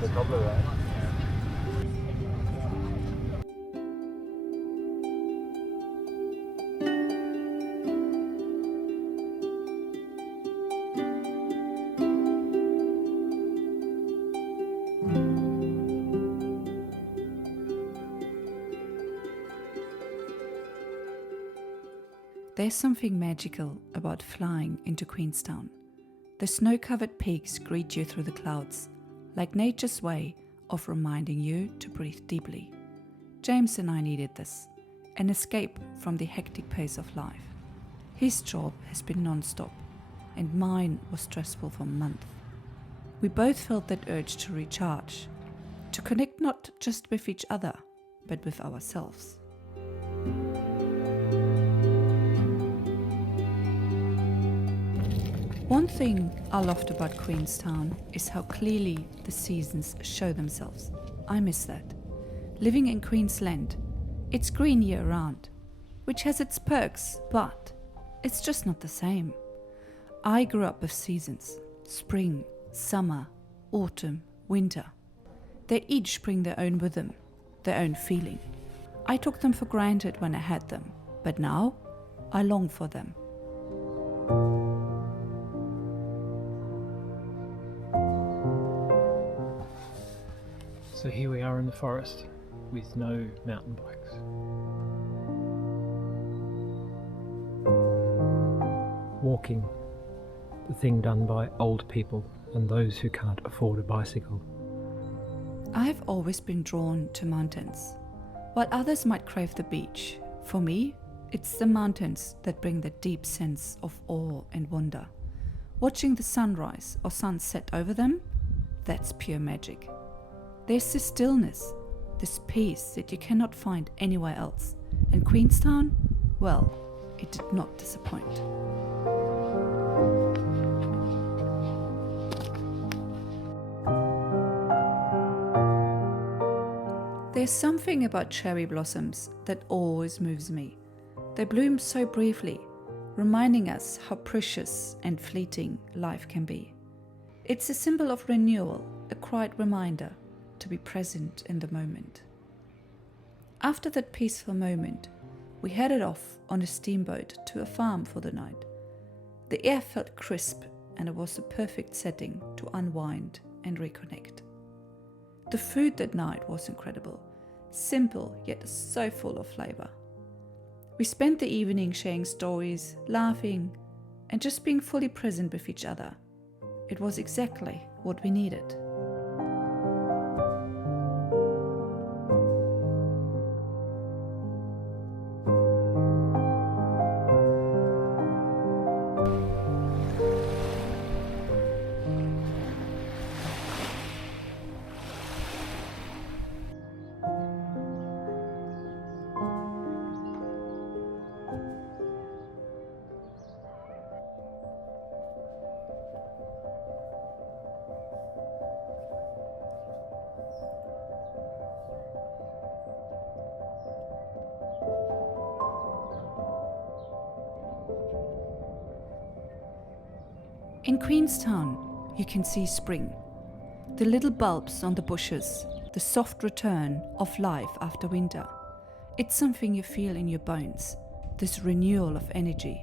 the cobbler, right? There's something magical about flying into Queenstown. The snow-covered peaks greet you through the clouds, like nature's way of reminding you to breathe deeply. James and I needed this, an escape from the hectic pace of life. His job has been non-stop, and mine was stressful for months. We both felt that urge to recharge, to connect not just with each other, but with ourselves. One thing I loved about Queenstown is how clearly the seasons show themselves. I miss that. Living in Queensland, it's green year-round, which has its perks, but it's just not the same. I grew up with seasons: spring, summer, autumn, winter. They each bring their own rhythm, their own feeling. I took them for granted when I had them, but now I long for them. So here we are in the forest with no mountain bikes. Walking, the thing done by old people and those who can't afford a bicycle. I've always been drawn to mountains. While others might crave the beach, for me, it's the mountains that bring the deep sense of awe and wonder. Watching the sunrise or sunset over them, that's pure magic. There's this stillness, this peace that you cannot find anywhere else. And Queenstown, well, it did not disappoint. There's something about cherry blossoms that always moves me. They bloom so briefly, reminding us how precious and fleeting life can be. It's a symbol of renewal, a quiet reminder to be present in the moment. After that peaceful moment, we headed off on a steamboat to a farm for the night. The air felt crisp and it was a perfect setting to unwind and reconnect. The food that night was incredible, simple yet so full of flavor. We spent the evening sharing stories, laughing, and just being fully present with each other. It was exactly what we needed. In Queenstown, you can see spring. The little bulbs on the bushes, the soft return of life after winter. It's something you feel in your bones, this renewal of energy.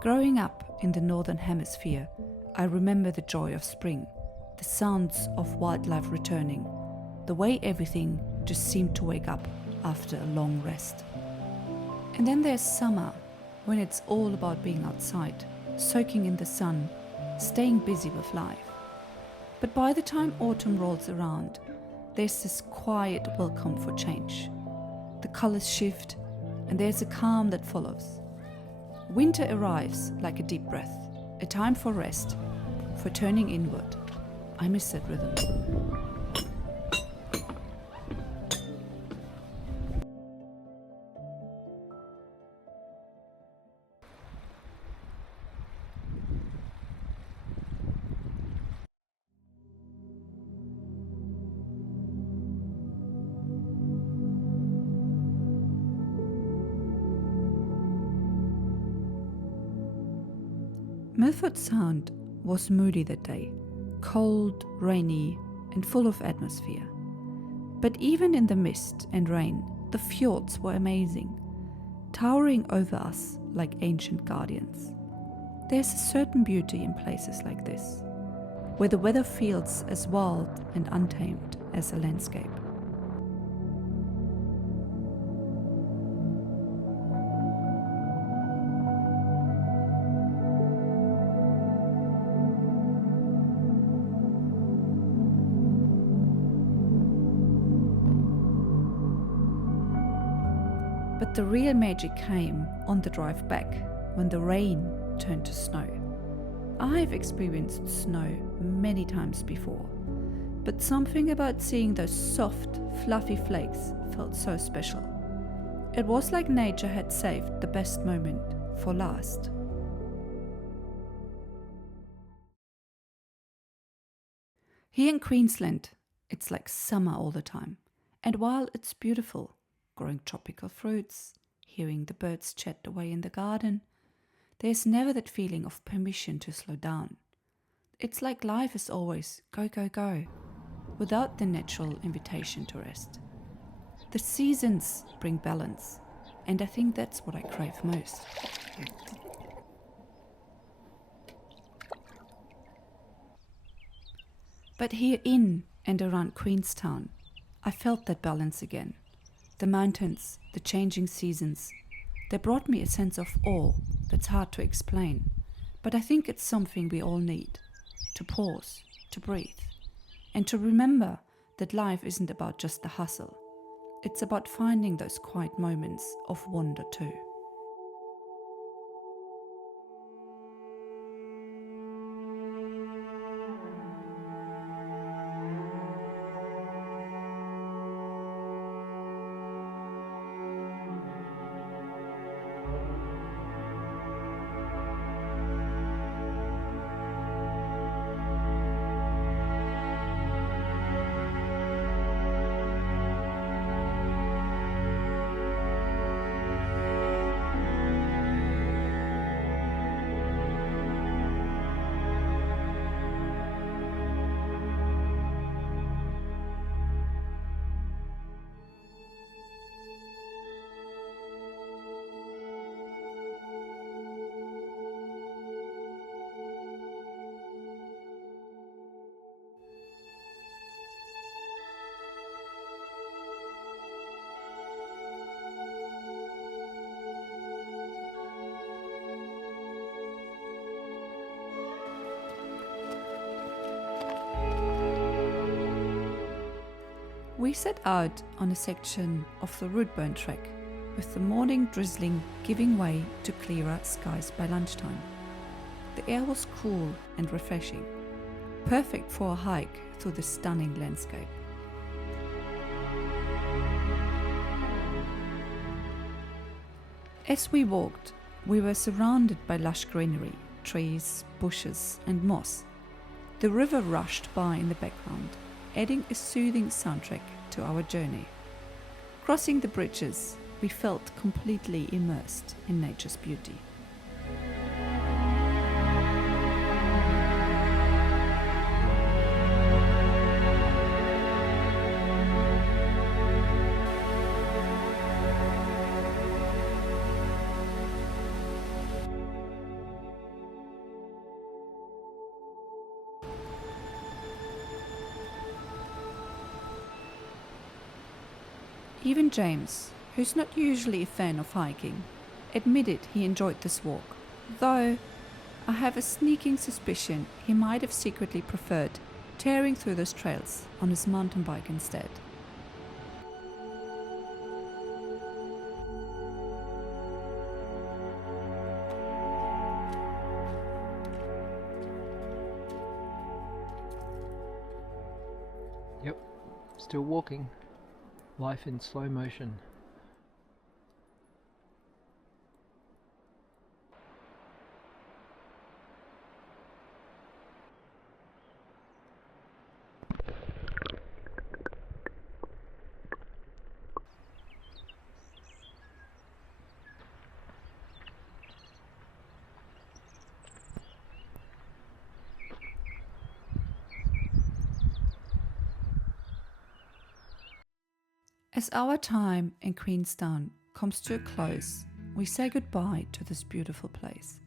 Growing up in the Northern Hemisphere, I remember the joy of spring, the sounds of wildlife returning, the way everything just seemed to wake up after a long rest. And then there's summer, when it's all about being outside, soaking in the sun, staying busy with life. But by the time autumn rolls around, there's this quiet welcome for change. The colors shift, and there's a calm that follows. Winter arrives like a deep breath, a time for rest, for turning inward. I miss that rhythm. Milford Sound was moody that day, cold, rainy, and full of atmosphere. But even in the mist and rain, the fjords were amazing, towering over us like ancient guardians. There's a certain beauty in places like this, where the weather feels as wild and untamed as a landscape. But the real magic came on the drive back, when the rain turned to snow. I've experienced snow many times before, but something about seeing those soft, fluffy flakes felt so special. It was like nature had saved the best moment for last. Here in Queensland, it's like summer all the time, and while it's beautiful, growing tropical fruits, hearing the birds chat away in the garden, there's never that feeling of permission to slow down. It's like life is always go, go, go, without the natural invitation to rest. The seasons bring balance, and I think that's what I crave most. But here in and around Queenstown, I felt that balance again. The mountains, the changing seasons, they brought me a sense of awe that's hard to explain, but I think it's something we all need, to pause, to breathe, and to remember that life isn't about just the hustle. It's about finding those quiet moments of wonder too. We set out on a section of the Routeburn Track, with the morning drizzling giving way to clearer skies by lunchtime. The air was cool and refreshing, perfect for a hike through the stunning landscape. As we walked, we were surrounded by lush greenery, trees, bushes and moss. The river rushed by in the background, adding a soothing soundtrack to our journey. Crossing the bridges, we felt completely immersed in nature's beauty. Even James, who's not usually a fan of hiking, admitted he enjoyed this walk, though I have a sneaking suspicion he might have secretly preferred tearing through those trails on his mountain bike instead. Yep, still walking. Life in slow motion. As our time in Queenstown comes to a close, we say goodbye to this beautiful place.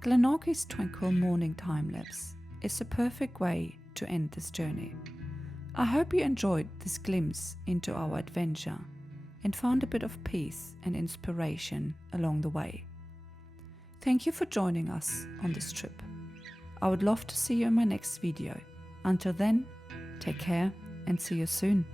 Glenorchy's tranquil morning time-lapse is a perfect way to end this journey. I hope you enjoyed this glimpse into our adventure and found a bit of peace and inspiration along the way. Thank you for joining us on this trip. I would love to see you in my next video. Until then, take care and see you soon.